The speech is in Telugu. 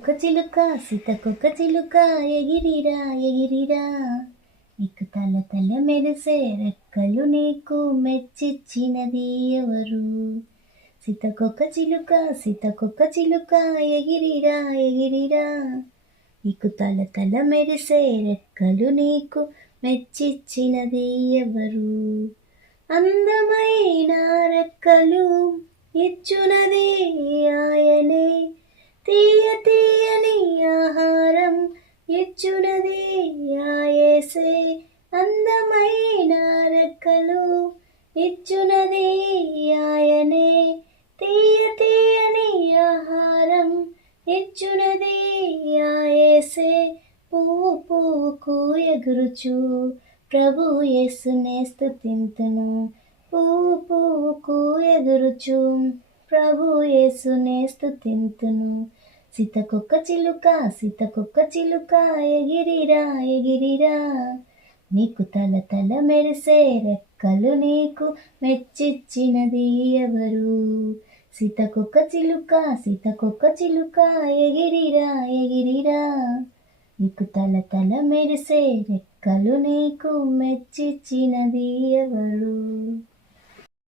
ఒక చిలుక సీతకొక చిలుక ఎగిరిరా ఎగిరిరా, నీకు తల తల మెరిసే రెక్కలు నీకు మెచ్చిచ్చినది ఎవరు? సీతకొక చిలుక సీతకొక చిలుక ఎగిరిరా ఎగిరిరా, నీకు తల తల మెరిసే రెక్కలు నీకు మెచ్చిచ్చినది ఎవరు? అందమైన రెక్కలు ఇచ్చునది ఆయనే, తీయ తీయని ఆహారం ఇచ్చునది యేసే. అందమైన రెక్కలు ఇచ్చునది ఆయనే, తీయ తీయని ఆహారం ఇచ్చునది యేసే. పువ్వు పువ్వుకు ఎగురుచు ప్రభు యేసునే స్తుతింతును, పువ్వు పువ్వుకు ఎగురుచు ప్రభు యేసునే స్తుతింతును. సీతకొక చిలుక సీతకొక చిలుక ఎగిరిరా ఎగిరిరా, నీకు తల తల మెరిసే రెక్కలు నీకు మెచ్చిచ్చినది ఎవరు? సీతకొక చిలుక సీతకొక చిలుక ఎగిరిరా ఎగిరిరా, నీకు తల తల మెరిసే రెక్కలు నీకు మెచ్చిచ్చినది ఎవరు?